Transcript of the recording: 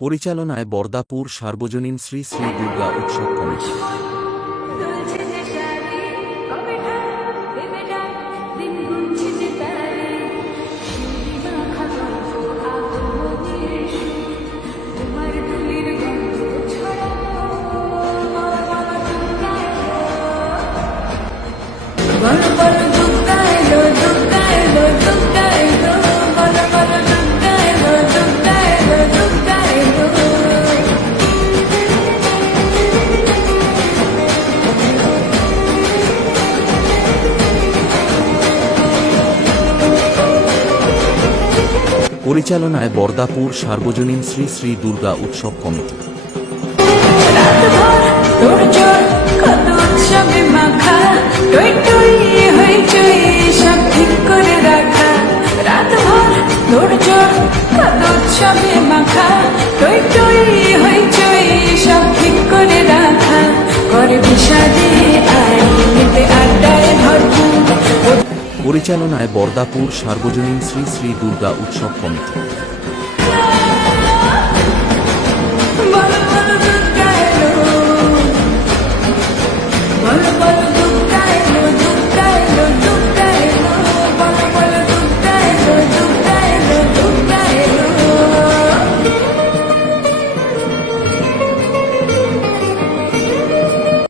পরিচালনায় বরদাপুর সার্বজনীন শ্রী শ্রী দুর্গা উৎসব কমিটি। পরিচালনায় বরদাপুর সার্বজনীন শ্রী শ্রী দুর্গা উৎসব কমিটি। পরিচালনায় বরদাপুর সার্বজনীন শ্রী শ্রী দুর্গা উৎসব কমিটি।